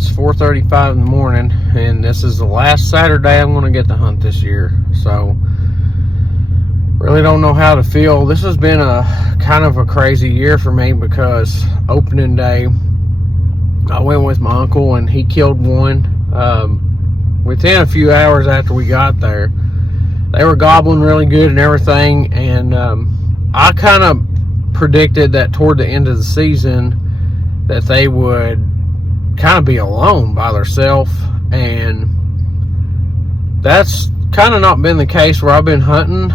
It's 4:35 in the morning, and this is the last Saturday I'm going to get to hunt this year. So, really don't know how to feel. This has been a kind of a crazy year for me because opening day, I went with my uncle and he killed one. Within a few hours after we got there, they were gobbling really good and everything, and I kind of predicted that toward the end of the season that they would kind of be alone by themselves, and that's kind of not been the case where I've been hunting.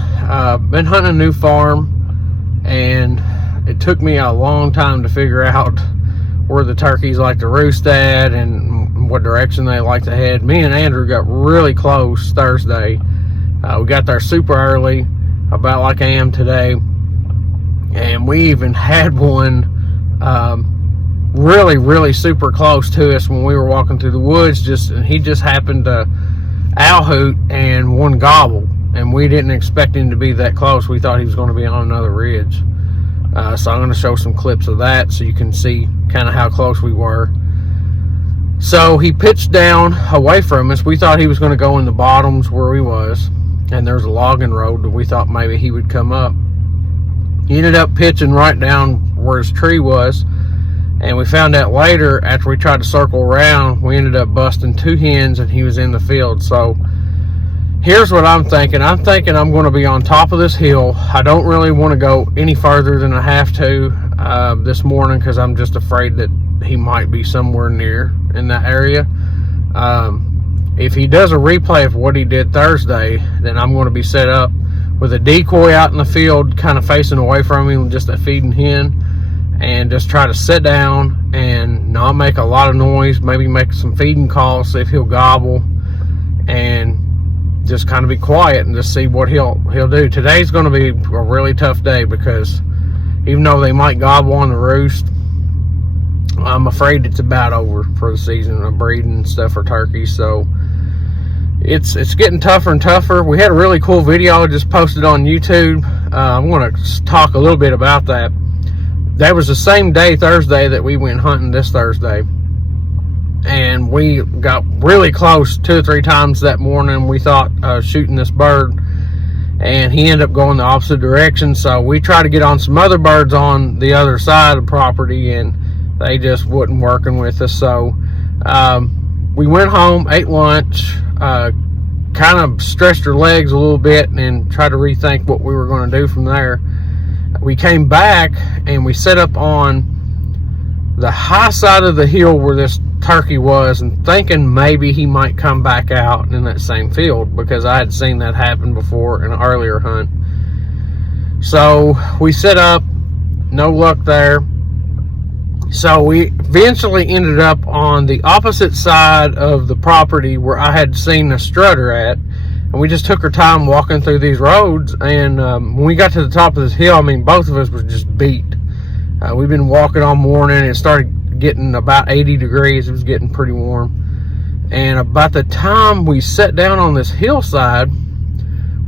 Been hunting a new farm, and it took me a long time to figure out where the turkeys like to roost at and what direction they like to head. Me and Andrew got really close Thursday. We got there super early, about like I am today, and we even had one really super close to us when we were walking through the woods. He just happened to owl hoot and one gobble, and we didn't expect him to be that close. We thought he was going to be on another ridge. So I'm going to show some clips of that so you can see kind of how close we were. So he pitched down away from us. We thought he was going to go in the bottoms where he was, and there's a logging road that we thought maybe he would come up. He ended up pitching right down where his tree was, and we found out later after we tried to circle around, we ended up busting two hens and he was in the field. So here's what I'm thinking. I'm thinking I'm going to be on top of this hill. I don't really want to go any further than I have to this morning because I'm just afraid that he might be somewhere near in that area. If he does a replay of what he did Thursday, then I'm going to be set up with a decoy out in the field, kind of facing away from him, just a feeding hen, and just try to sit down and not make a lot of noise, maybe make some feeding calls, see if he'll gobble, and just kind of be quiet and just see what he'll do. Today's going to be a really tough day because even though they might gobble on the roost, I'm afraid it's about over for the season of breeding and stuff for turkeys. So it's getting tougher and tougher. We had a really cool video I just posted on YouTube. I'm going to talk a little bit about that. That was the same day, Thursday, that we went hunting this Thursday. And we got really close 2 or 3 times that morning. We thought shooting this bird, and he ended up going the opposite direction. So we tried to get on some other birds on the other side of the property, and they just wasn't working with us. So we went home, ate lunch, kind of stretched our legs a little bit and tried to rethink what we were going to do from there. We came back and we set up on the high side of the hill where this turkey was, and thinking maybe he might come back out in that same field because I had seen that happen before in an earlier hunt. So we set up, no luck there. So we eventually ended up on the opposite side of the property where I had seen the strutter at, and we just took our time walking through these roads. And when we got to the top of this hill, I mean, both of us were just beat. We've been walking all morning. It started getting about 80 degrees. It was getting pretty warm. And about the time we sat down on this hillside,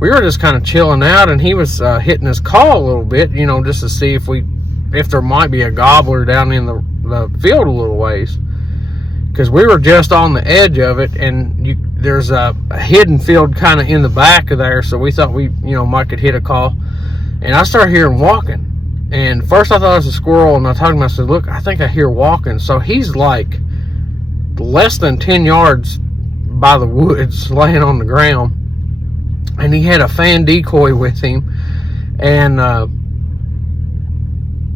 we were just kind of chilling out, and he was hitting his call a little bit, you know, just to see if there might be a gobbler down in the field a little ways, because we were just on the edge of it, and there's a hidden field kind of in the back of there, so we thought we might could hit a call. And I started hearing walking, and first I thought it was a squirrel, and I told him, I said, look, I think I hear walking. So he's like less than 10 yards by the woods laying on the ground, and he had a fan decoy with him, and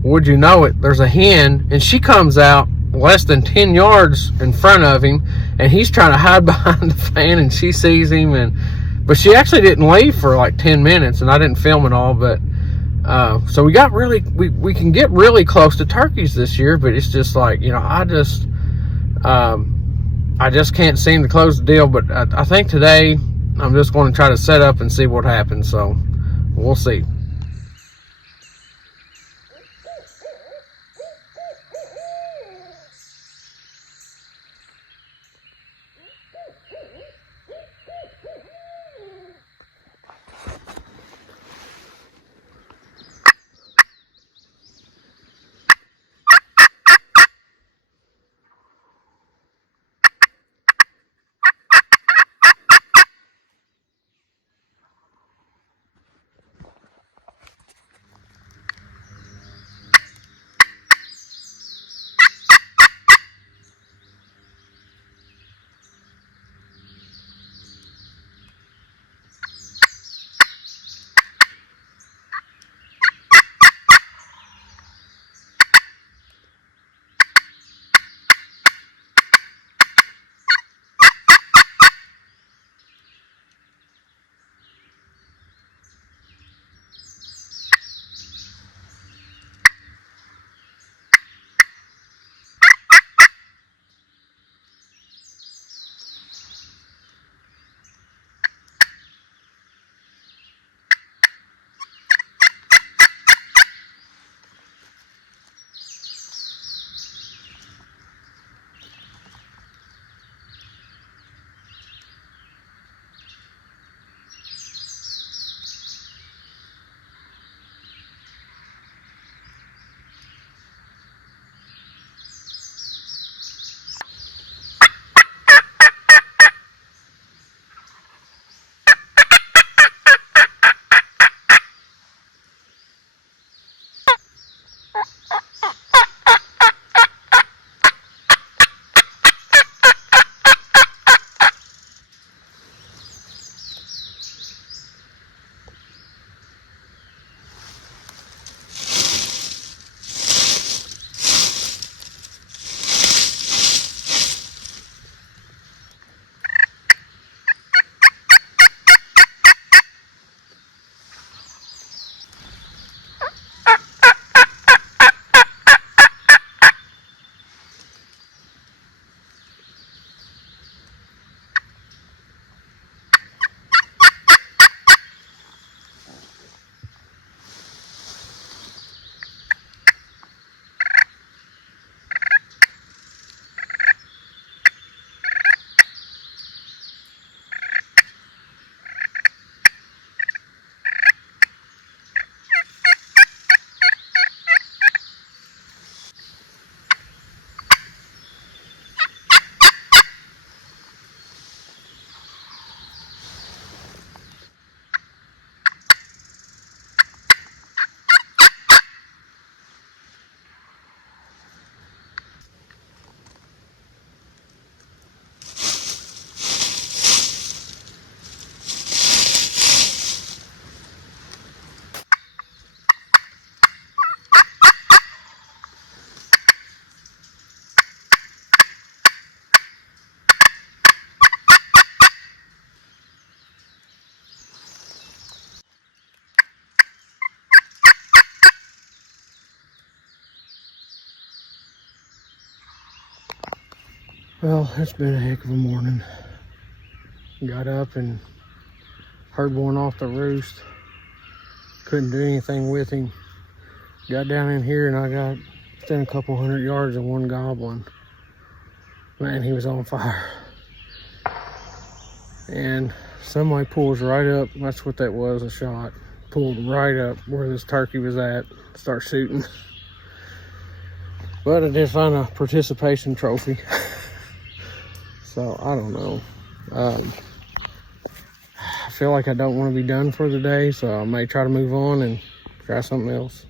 would you know it, there's a hen, and she comes out less than 10 yards in front of him, and he's trying to hide behind the fan, and she sees him, but she actually didn't leave for like 10 minutes, and I didn't film it all. But so we got we can get really close to turkeys this year, but it's just like, I just can't seem to close the deal. But I think today I'm just going to try to set up and see what happens, so we'll see. Well, it's been a heck of a morning. Got up and heard one off the roost. Couldn't do anything with him. Got down in here and I got within a couple 100 yards of one goblin. Man, he was on fire. And somebody pulls right up. That's what that was, a shot. Pulled right up where this turkey was at. Start shooting. But I did find a participation trophy. So, I don't know. I feel like I don't want to be done for the day, so I may try to move on and try something else.